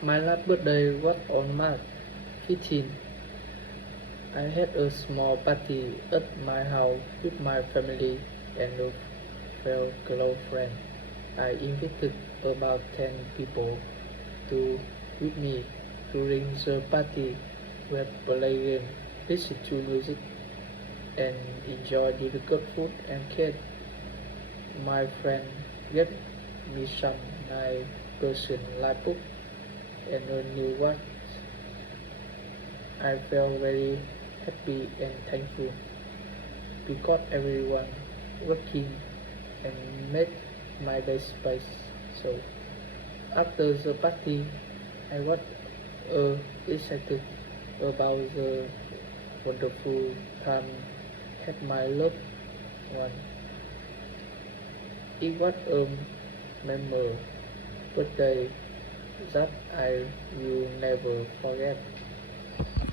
My last birthday was on March 15. I had a small party at my house with my family and a few close friends. I invited about 10 people to with me. During the party, we played games, listened to music, and enjoyed difficult food and cake. My friend gave me some nice present like book and a new watch. I felt very happy and thankful because everyone working and made my day special. After the party, I was excited about the wonderful time at my loved one. It was a memorable birthday that I will never forget.